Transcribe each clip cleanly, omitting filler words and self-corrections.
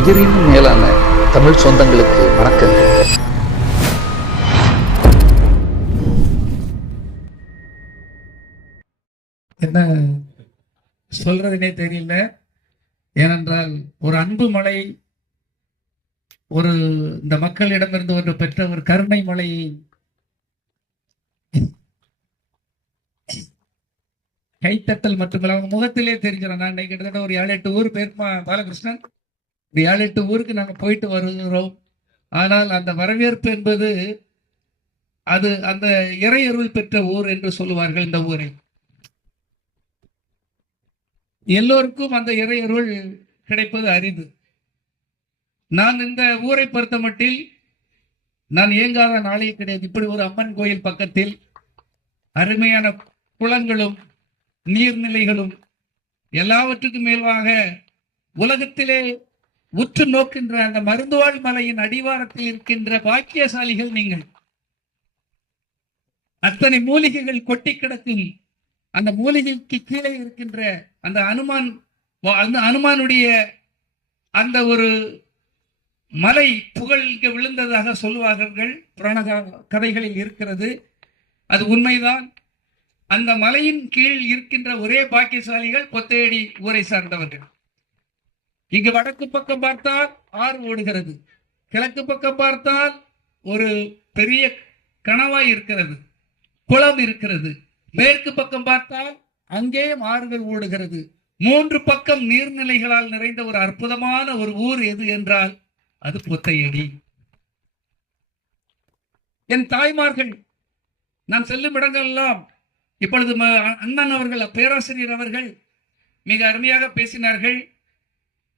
உயிரினும் மேலான தமிழ் சொந்தங்களுக்கு வணக்கங்கள். என்ன சொல்றதுனே தெரியல. ஏனென்றால் ஒரு அன்பு மழை, ஒரு இந்த மக்களிடமிருந்து ஒன்று பெற்ற ஒரு கருணை மழையை கைத்தட்டல் மட்டுமில்ல அவங்க முகத்திலே தெரிஞ்சிடும். நான் கிட்டத்தட்ட ஒரு 7-8 ஊர் பேருமா பாலகிருஷ்ணன், ஒரு 7-8 ஊருக்கு நாங்கள் போயிட்டு வருகிறோம். ஆனால் அந்த வரவேற்பு என்பது அது அந்த இறையருள் பெற்ற ஊர் என்று சொல்லுவார்கள். இந்த ஊரை எல்லோருக்கும் அந்த இறையருள் கிடைப்பது அரிது. நான் இந்த ஊரை பொறுத்த மட்டில் நான் ஏங்காத நாளே கிடையாது. இப்படி ஒரு அம்மன் கோயில் பக்கத்தில் அருமையான குளங்களும் நீர்நிலைகளும் எல்லாவற்றுக்கும் மேலாக உலகத்திலே உற்று நோக்கின்ற அந்த மருந்துவாழ் மலையின் அடிவாரத்தில் இருக்கின்ற பாக்கியசாலிகள் நீங்கள். அத்தனை மூலிகைகள் கொட்டி கிடக்கும். அந்த மூலிகைக்கு கீழே இருக்கின்ற அந்த அனுமானுடைய அந்த ஒரு மலை புகழ் விழுந்ததாக சொல்லுவார்கள். புராண கதைகளில் இருக்கிறது. அது உண்மைதான். அந்த மலையின் கீழ் இருக்கின்ற ஒரே பாக்கியசாலிகள் பொத்தையடி ஊரை சார்ந்தவர்கள். இங்கு வடக்கு பக்கம் பார்த்தால் ஆறு ஓடுகிறது, கிழக்கு பக்கம் பார்த்தால் ஒரு பெரிய கணவாய் இருக்கிறது, குளம் இருக்கிறது, மேற்கு பக்கம் பார்த்தால் அங்கேயும் ஆறுகள் ஓடுகிறது. 3 பக்கம் நீர்நிலைகளால் நிறைந்த ஒரு அற்புதமான ஒரு ஊர் எது என்றால் அது பொத்தையடி. என் தாய்மார்கள் நான் செல்லும் இடங்கள் எல்லாம் இப்பொழுது அண்ணன் அவர்கள், பேராசிரியர் அவர்கள் மிக அருமையாக பேசினார்கள்.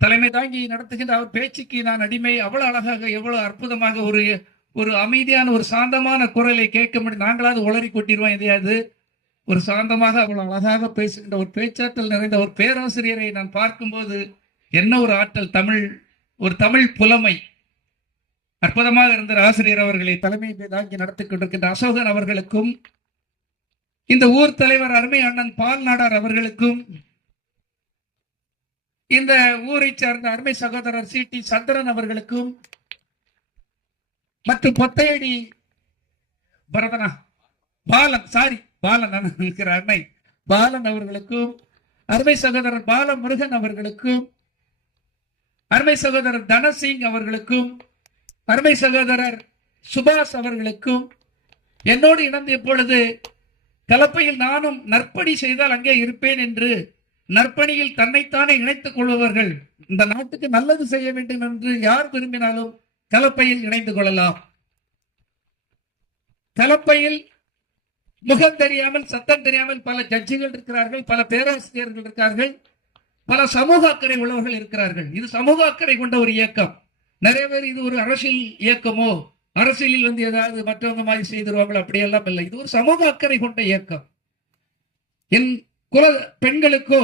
தலைமை தாங்கி நடத்துகின்ற அவர் பேச்சுக்கு நான் அடிமை. அவ்வளவு அழகாக, எவ்வளவு அற்புதமாக ஒரு அமைதியான ஒரு சாந்தமான குரலை கேட்க முடியும். நாங்களாவது உளறி கொட்டிடுவோம் எதையாவது. ஒரு சாந்தமாக அவ்வளவு அழகாக பேசுகின்ற ஒரு பேச்சாற்றல் நிறைந்த ஒரு பேராசிரியரை நான் பார்க்கும்போது என்ன ஒரு ஆற்றல்! ஒரு தமிழ் புலமை அற்புதமாக இருந்த ஆசிரியர் அவர்களை தலைமை தாங்கி நடத்தி கொண்டிருக்கின்ற அசோகன் அவர்களுக்கும், இந்த ஊர் தலைவர் அருமை அண்ணன் பால் நாடார் அவர்களுக்கும், இந்த ஊரை சார்ந்த அருமை சகோதரர் சி.டி. சந்திரன் அவர்களுக்கும், மற்றும் பொத்தையடி பாலன் இருக்கிற அன்னை பாலன் அவர்களுக்கும், அருமை சகோதரர் பால முருகன் அவர்களுக்கும், அருமை சகோதரர் தனசிங் அவர்களுக்கும், அருமை சகோதரர் சுபாஷ் அவர்களுக்கும், என்னோடு இணைந்து எப்பொழுது கலப்பையில் நானும் நற்பணி செய்தால் அங்கே இருப்பேன் என்று நற்பணியில் தன்னைத்தானே இணைத்துக் கொள்பவர்கள், இந்த நாட்டுக்கு நல்லது செய்ய வேண்டும் என்று யார் விரும்பினாலும் கலப்பையில் இணைந்து கொள்ளலாம். கலப்பையில் முகம் தெரியாமல் சத்தம் தெரியாமல் பல ஜட்ஜிகள் இருக்கிறார்கள், பல பேராசிரியர்கள் இருக்கிறார்கள், பல சமூக அக்கறை உள்ளவர்கள் இருக்கிறார்கள். இது சமூக அக்கறை கொண்ட ஒரு இயக்கம். நிறைய பேர் இது ஒரு அரசியல் இயக்கமோ, அரசியலில் ஏதாவது மற்றவங்க மாதிரி செய்திருவாங்களோ, அப்படியெல்லாம் இல்லை. இது ஒரு சமூக அக்கறை கொண்ட இயக்கம். என் குல பெண்களுக்கோ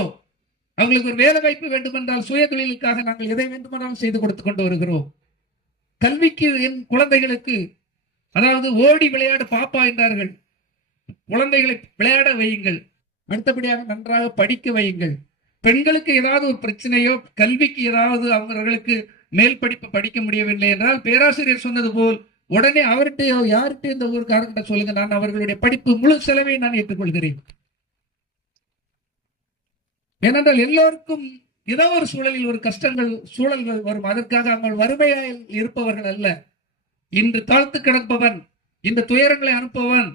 அவங்களுக்கு ஒரு வேலை வாய்ப்பு வேண்டுமென்றால் சுய தொழிலுக்காக நாங்கள் எதை வேண்டுமென்றாலும் செய்து கொடுத்து கொண்டு வருகிறோம். கல்விக்கு என் குழந்தைகளுக்கு, அதாவது ஓடி விளையாடு பாப்பா என்றார்கள், குழந்தைகளை விளையாட வையுங்கள், அடுத்தபடியாக நன்றாக படிக்க வையுங்கள். பெண்களுக்கு ஏதாவது ஒரு பிரச்சனையோ, கல்விக்கு ஏதாவது அவர்களுக்கு மேல் படிப்பு படிக்க முடியவில்லை என்றால் பேராசிரியர் சொன்னது போல் உடனே அவர்கிட்ட யார்கிட்ட இந்த ஊருக்காரர்கிட்ட சொல்லுங்க, நான் அவர்களுடைய படிப்பு முழு செலவை நான் ஏற்றுக்கொள்கிறேன். ஏனென்றால் எல்லோருக்கும் ஏதோ ஒரு சூழலில் ஒரு சூழல்கள் வரும். அதற்காக அவங்க வறுமையில் இருப்பவர்கள் அல்ல. இன்று தாழ்த்து கிடப்பவன், இந்த துயரங்களை அனுப்புவன்,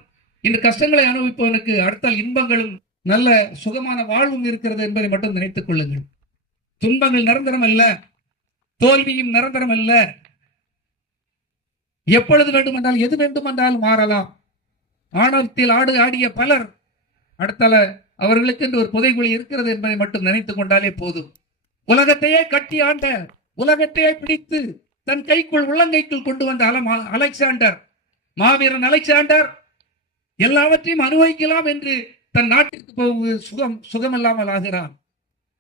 இந்த கஷ்டங்களை அனுபவிப்பவனுக்கு அடுத்தால் இன்பங்களும் நல்ல சுகமான வாழ்வும் இருக்கிறது என்பதை மட்டும் நினைத்துக் கொள்ளுங்கள். துன்பங்கள் நிரந்தரம் அல்ல, தோல்வியும் நிரந்தரம் அல்ல. எப்பொழுது வேண்டுமென்றால் எது வேண்டுமென்றால் மாறலாம். ஆணவத்தில் ஆடிய பலர் அடுத்தால அவர்களுக்கு என்று ஒரு புதைகுழி இருக்கிறது என்பதை மட்டும் நினைத்துக் கொண்டாலே போதும். உலகத்தையே கட்டி ஆண்ட, உலகத்தையே பிடித்து தன் கைக்குள் உள்ளங்கைக்குள் கொண்டு வந்த அலெக்சாண்டர், மாவீரன் அலெக்சாண்டர் எல்லாவற்றையும் அனுபவிக்கலாம் என்று தன் நாட்டிற்கு போவது சுகமில்லாமல் ஆகிறான்.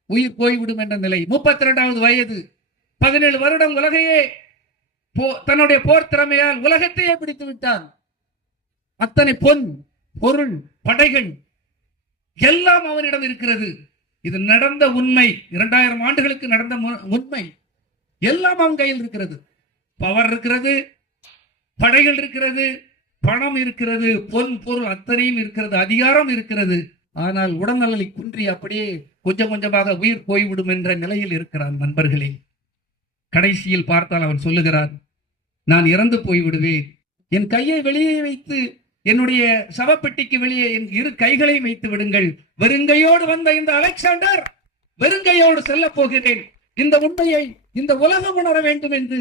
உயிர் போய்விடும் என்ற நிலை. 32வது வயது, 17 வருடம் உலகையே தன்னுடைய போர் திறமையால் உலகத்தையே பிடித்து விட்டான். அத்தனை பொன் பொருள் படைகள் எல்லாம் அவனிடம் இருக்கிறது. இது நடந்த உண்மை, 2000 ஆண்டுகளுக்கு நடந்த உண்மை. எல்லாம் அவன் கையில் இருக்கிறது. பவர் இருக்கிறது, படைகள் இருக்கிறது, பணம் இருக்கிறது, பொன் பொருள் அத்தனையும் இருக்கிறது, அதிகாரம் இருக்கிறது. ஆனால் உடல்நலனை குன்றி அப்படியே கொஞ்சம் கொஞ்சமாக உயிர் போய்விடும் என்ற நிலையில் இருக்கிறான். நண்பர்களே, கடைசியில் பார்த்தால் அவன் சொல்லுகிறான், நான் இறந்து போய்விடுவேன். என் கையை வெளியே வைத்து என்னுடைய சவப்பெட்டிக்கு வெளியே என் இரு கைகளை வைத்து விடுங்கள். வெறுங்கையோடு வந்த இந்த அலெக்சாண்டர் வெறுங்கையோடு செல்ல போகிறேன். இந்த உண்மையை இந்த உலகம் உணர வேண்டும் என்று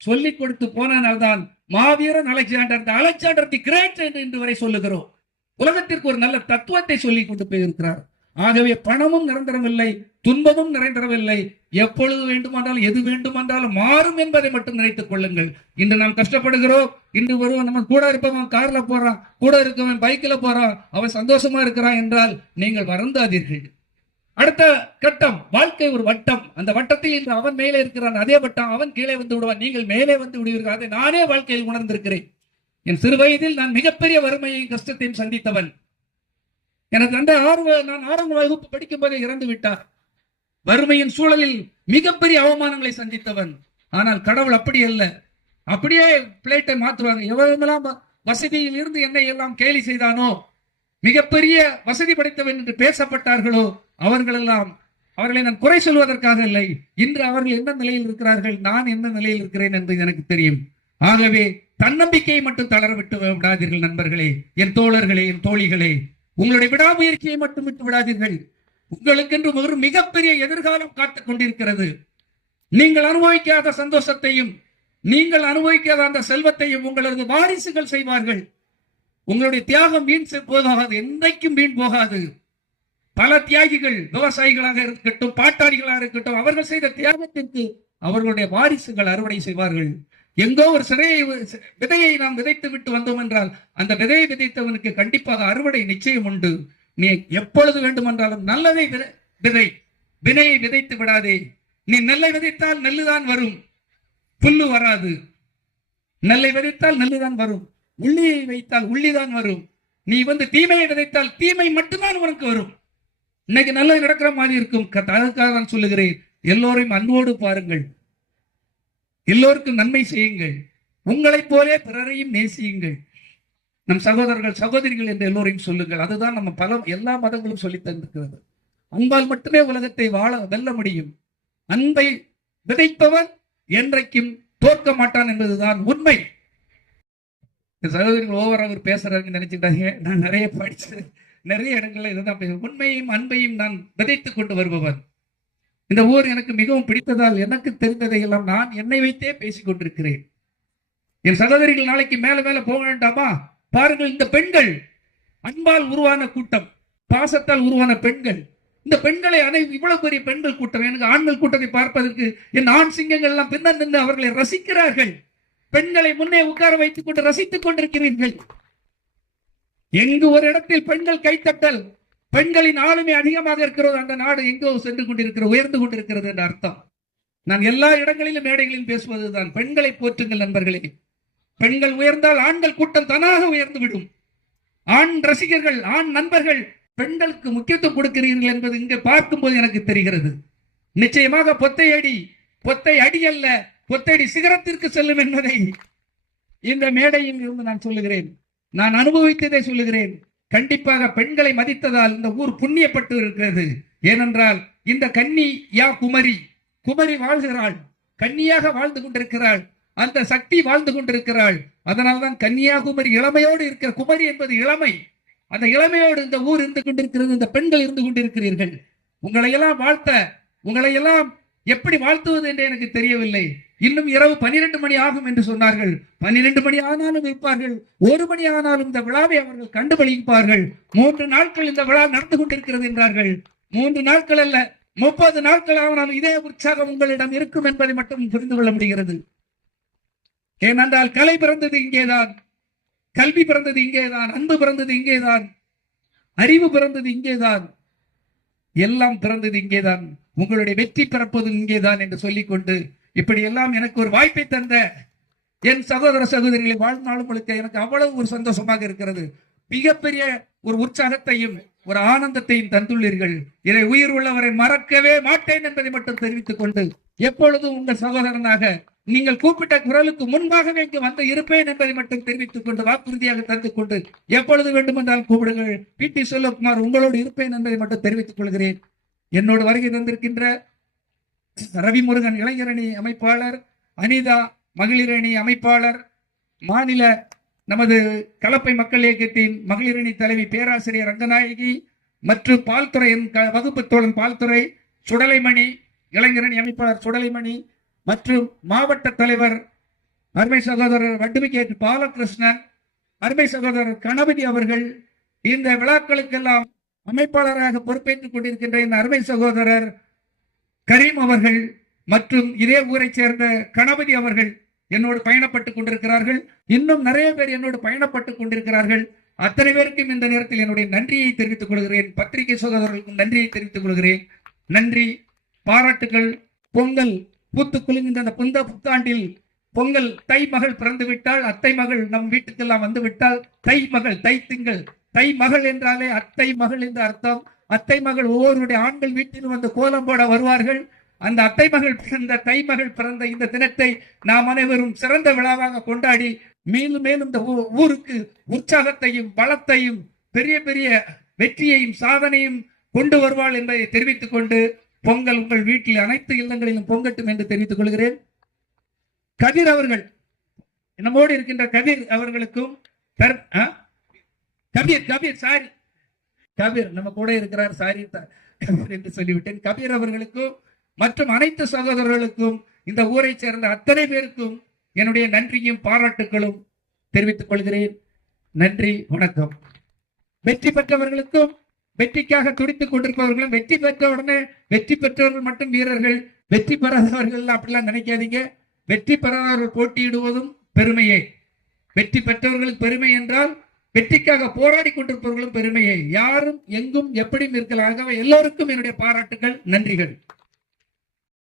சொல்லிக் கொடுத்து போனால்தான் மாவீரன் அலெக்சாண்டர், அலெக்சாண்டர் தி கிரேட் என்று இன்று வரை சொல்லுகிறோம். உலகத்திற்கு ஒரு நல்ல தத்துவத்தை சொல்லிக் கொண்டு போயிருக்கிறார். ஆகவே பணமும் நிரந்தரமில்லை, துன்பமும் நிரந்தரமில்லை. எப்பொழுது வேண்டுமானாலும் எது வேண்டுமானாலும் மாறும் என்பதை மட்டும் நினைத்துக் கொள்ளுங்கள். இன்று நாம் கஷ்டப்படுகிறோம். இன்று ஒருவன் நம்ம கூட இருப்பவன் கார்ல போறான், கூட இருக்கவன் பைக்ல போறான், அவன் சந்தோஷமா இருக்கிறான் என்றால் நீங்கள் வருந்தாதீர்கள். அடுத்த கட்டம், வாழ்க்கை ஒரு வட்டம். அந்த வட்டத்தில் இன்று அவன் மேலே இருக்கிறான், அதே வட்டம் அவன் கீழே வந்து விடுவான், நீங்கள் மேலே வந்து விடுவீர்கள். அதை நானே வாழ்க்கையில் உணர்ந்திருக்கிறேன். என் சிறு வயதில் நான் மிகப்பெரிய வறுமையையும் கஷ்டத்தையும் சந்தித்தவன். எனக்கு அந்த நான் 6ஆம் வகுப்பு படிக்கும் போதே இறந்து விட்டார். வறுமையின் சூழலில் மிகப்பெரிய அவமானங்களை சந்தித்தவன். ஆனால் கடவுள் அப்படி அல்ல, அப்படியே பிளேட்டை மாற்றுவாங்க. எவ்வளவுலாம் வசதியில் இருந்து என்னை எல்லாம் கேலி செய்தானோ, மிகப்பெரிய வசதி படைத்தவன் என்று பேசப்பட்டார்களோ, அவர்களை நான் குறை சொல்வதற்காக இல்லை. இன்று அவர்கள் எந்த நிலையில் இருக்கிறார்கள், நான் எந்த நிலையில் இருக்கிறேன் என்று எனக்கு தெரியும். ஆகவே தன்னம்பிக்கையை மட்டும் தளர விட்டு விடாதீர்கள் நண்பர்களே, என் தோழர்களே, என் தோழிகளே. உங்களுடைய விடாமுயற்சியை மட்டும் விட்டு விடாதீர்கள். உங்களுக்கென்று ஒரு மிகப்பெரிய எதிர்காலம் காத்துக் கொண்டிருக்கிறது. நீங்கள் அனுபவிக்காத சந்தோஷத்தையும் நீங்கள் அனுபவிக்காத அந்த செல்வத்தையும் உங்களது வாரிசுகள் செய்வார்கள். உங்களுடைய தியாகம் வீண் போகாது, என்றைக்கும் வீண் போகாது. பல தியாகிகள், விவசாயிகளாக இருக்கட்டும், பாட்டாளிகளாக இருக்கட்டும், அவர்கள் செய்த தியாகத்திற்கு அவர்களுடைய வாரிசுகள் அறுவடை செய்வார்கள். எங்கோ ஒரு விதையை நாம் விதைத்து விட்டு வந்தோம் என்றால் அந்த விதையை விதைத்தவனுக்கு கண்டிப்பாக அறுவடை நிச்சயம் உண்டு. நீ எப்பொழுது வேண்டுமென்றாலும் நல்லதை வினையை விதைத்து விடாதே. நீ நெல்லை விதைத்தால் நெல்லுதான் வரும், புல்லு வராது. நெல்லை விதைத்தால் நெல்லுதான் வரும், உள்ளியை வைத்தால் உள்ளிதான் வரும். நீ தீமையை விதைத்தால் தீமை மட்டும்தான் உனக்கு வரும். இன்னைக்கு நல்லது நடக்கிற மாதிரி இருக்கும். அதுக்காக நான் சொல்லுகிறேன், எல்லோரையும் அன்போடு பாருங்கள், எல்லோருக்கும் நன்மை செய்யுங்கள், உங்களைப் போலே பிறரையும் நேசியுங்கள். நம் சகோதரர்கள் சகோதரிகள் என்று எல்லோரையும் சொல்லுங்கள். அதுதான் நம்ம எல்லா மதங்களும் சொல்லி தந்திருக்கிறது. அன்பால் மட்டுமே உலகத்தை வெல்ல முடியும். அன்பை விதைப்பவன் என்றைக்கும் தோற்க மாட்டான் என்பதுதான் உண்மை. சகோதரிகள் அவர் பேசுறாங்க நினைச்சுட்டாங்க. நான் நிறைய படிச்சு நிறைய இடங்கள்ல இதுதான் உண்மையும் அன்பையும் நான் விதைத்துக் கொண்டு வருபவன். இந்த ஊர் எனக்கு மிகவும் பிடித்ததால் எனக்கு தெரிந்ததை எல்லாம் நான் என்னை வைத்தே பேசிக் கொண்டிருக்கிறேன். என் சகோதரிகள் நாளைக்கு மேல மேல போக வேண்டாமா? பாருங்கள், இந்த பெண்கள் அன்பால் உருவான கூட்டம், பாசத்தால் உருவான பெண்கள். இந்த பெண்களை இவ்வளவு பெரிய பெண்கள் கூட்டம். எனக்கு ஆண்கள் கூட்டத்தை பார்ப்பதற்கு என் ஆண் சிங்கங்கள் எல்லாம் பின்னர் நின்று அவர்களை ரசிக்கிறார்கள். பெண்களை முன்னே உட்கார வைத்துக் கொண்டு ரசித்துக் கொண்டிருக்கிறீர்கள். எங்கு ஒரு இடத்தில் பெண்கள் கைத்தட்டல், பெண்களின் ஆளுமை அதிகமாக இருக்கிறது, அந்த நாடு எங்கோ சென்று கொண்டிருக்கிறது, உயர்ந்து கொண்டிருக்கிறது என்ற அர்த்தம். நான் எல்லா இடங்களிலும் மேடைகளிலும் பேசுவதுதான், பெண்களை போற்றுங்கள் நண்பர்களே. பெண்கள் உயர்ந்தால் ஆண்கள் கூட்டம் தானாக உயர்ந்து விடும். ஆண் ரசிகர்கள், ஆண் நண்பர்கள் பெண்களுக்கு முக்கியத்துவம் கொடுக்கிறீர்கள் என்பது இங்கே பார்க்கும்போது எனக்கு தெரிகிறது. நிச்சயமாக பொத்தை அடி அல்ல, பொத்தடி சிகரத்திற்கு செல்லும் என்பதை இந்த மேடையில் இருந்து நான் சொல்லுகிறேன். நான் அனுபவித்ததை சொல்லுகிறேன். கண்டிப்பாக பெண்களை மதித்ததால் இந்த ஊர் புண்ணியப்பட்டு இருக்கிறது. ஏனென்றால் இந்த கன்னியா குமரி வாழ்கிறாள், கன்னியாக வாழ்ந்து கொண்டிருக்கிறாள், அந்த சக்தி வாழ்ந்து கொண்டிருக்கிறாள். அதனால்தான் கன்னியாகுமரி இளமையோடு இருக்கிற, குமரி என்பது இளமை. அந்த இளமையோடு இந்த ஊர் இருந்து கொண்டிருக்கிறது, இந்த பெண்கள் இருந்து கொண்டிருக்கிறீர்கள். உங்களை எல்லாம் எப்படி வாழ்த்துவது என்று எனக்கு தெரியவில்லை. இன்னும் இரவு 12 மணி ஆகும் என்று சொன்னார்கள். 12 மணி ஆனாலும் இருப்பார்கள், 1 மணி ஆனாலும் இந்த விழாவை அவர்கள் கண்டுபிடிப்பார்கள். 3 நாட்கள் இந்த விழா நடந்து கொண்டிருக்கிறது என்றார்கள். 3 நாட்கள் அல்ல, 30 நாட்கள் ஆனாலும் இதே உற்சாகம் உங்களிடம் இருக்கும் என்பதை மட்டும் புரிந்து கொள்ள முடிகிறது. ஏனென்றால் கலை பிறந்தது இங்கேதான், கல்வி பிறந்தது இங்கேதான், அன்பு பிறந்தது இங்கேதான், அறிவு பிறந்தது இங்கேதான், எல்லாம் பிறந்தது இங்கேதான். உங்களுடைய வெற்றி பிறப்பது இங்கேதான் என்று சொல்லிக்கொண்டு இப்படி எல்லாம் எனக்கு ஒரு வாய்ப்பை தந்த என் சகோதர சகோதரிகளை வாழ்நாளும் முழுக்க எனக்கு அவ்வளவு ஒரு சந்தோஷமாக இருக்கிறது. மிகப்பெரிய ஒரு உற்சாகத்தையும் ஒரு ஆனந்தத்தையும் தந்துள்ளீர்கள். இதை உயிர் உள்ளவரை மறக்கவே மாட்டேன் என்பதை மட்டும் தெரிவித்துக் கொண்டு எப்பொழுதும் உங்கள் சகோதரனாக நீங்கள் கூப்பிட்ட குரலுக்கு முன்பாகவே இங்கு வந்து இருப்பேன் என்பதை மட்டும் தெரிவித்துக் கொண்டு வாக்குறுதியாக தந்து கொண்டு எப்பொழுது வேண்டுமென்றால் கூப்பிடுங்கள். பி.டி. செல்வகுமார் உங்களோடு இருப்பேன் என்பதை மட்டும் தெரிவித்துக் கொள்கிறேன். என்னோடு வருகை தந்திருக்கின்ற ரவிமுருகன் இளைஞரணி அமைப்பாளர், அனிதா மகளிரணி அமைப்பாளர், மாநில நமது கலப்பை மக்கள் இயக்கத்தின் மகளிரணி தலைவி பேராசிரியர் ரங்கநாயகி மற்றும் பால்துறை வகுப்பு தோழன் பால்துறை, சுடலைமணி இளைஞரணி அமைப்பாளர் சுடலைமணி மற்றும் மாவட்ட தலைவர் அருமை சகோதரர் வட்டுமிக்கேட் பாலகிருஷ்ணன், அருமை சகோதரர் கணபதி அவர்கள், இந்த விழாக்களுக்கெல்லாம் அமைப்பாளராக பொறுப்பேற்றுக் கொண்டிருக்கின்ற இந்த அருமை சகோதரர் கரீம் அவர்கள் மற்றும் இதே ஊரை சேர்ந்த கணபதி அவர்கள் என்னோடு பயணப்பட்டுக் கொண்டிருக்கிறார்கள். இன்னும் நிறைய பேர் என்னோடு பயணப்பட்டுக் கொண்டிருக்கிறார்கள். அத்தனை பேருக்கும் இந்த நேரத்தில் என்னுடைய நன்றியை தெரிவித்துக் கொள்கிறேன். பத்திரிகை சகோதரர்களுக்கும் நன்றியை தெரிவித்துக் கொள்கிறேன். நன்றி, பாராட்டுகள். பொங்கல் பூத்து குலுங்கின்ற அந்த புத்தாண்டில் பொங்கல் தை மகள் பிறந்து விட்டால், அத்தை மகள் நம் வீட்டுக்கெல்லாம் வந்து விட்டால், தை மகள், தை திங்கள், தை மகள் என்றாலே அத்தை மகள் என்று அர்த்தம். அத்தை மகள் ஒவ்வொருடைய ஆண்கள் வீட்டிலும் வந்து கோலம் போட வருவார்கள். அந்த அத்தை மகள் பிறந்த, தை மகள் பிறந்த இந்த தினத்தை நாம் அனைவரும் சிறந்த விழாவாக கொண்டாடி மேலும் மேலும் இந்த ஊருக்கு உற்சாகத்தையும் பலத்தையும் பெரிய பெரிய வெற்றியையும் சாதனையும் கொண்டு வருவாள் என்பதை தெரிவித்துக் கொண்டு பொங்கல் உங்கள் வீட்டில் அனைத்து இல்லங்களிலும் பொங்கட்டும் என்று தெரிவித்துக் கொள்கிறேன். கதிர் அவர்கள், நம்மோடு இருக்கின்ற கதிர் அவர்களுக்கும், கபீர் நம்ம கூட இருக்கிறார், சாரி கபீர் என்று சொல்லிவிட்டேன். கபீர் அவர்களுக்கும் மற்றும் அனைத்து சகோதரர்களுக்கும் இந்த ஊரை சேர்ந்த அத்தனை பேருக்கும் என்னுடைய நன்றியும் பாராட்டுகளும் தெரிவித்துக் கொள்கிறேன். நன்றி, வணக்கம். வெற்றி பெற்றவர்களுக்கும் வெற்றிக்காக துடித்துக் கொண்டிருப்பவர்களும், வெற்றி பெற்ற உடனே வெற்றி பெற்றவர்கள் மட்டும் வீரர்கள், வெற்றி பெறாதவர்கள் அப்படிலாம் நினைக்காதீங்க. வெற்றி பெறாதவர்கள் போட்டியிடுவதும் பெருமையே. வெற்றி பெற்றவர்களுக்கு பெருமை என்றால் வெற்றிக்காக போராடி கொண்டிருப்பவர்களும் பெருமையே. யாரும் எங்கும் எப்படியும் இருக்கலாம். ஆகவே எல்லோருக்கும் என்னுடைய பாராட்டுகள், நன்றிகள்.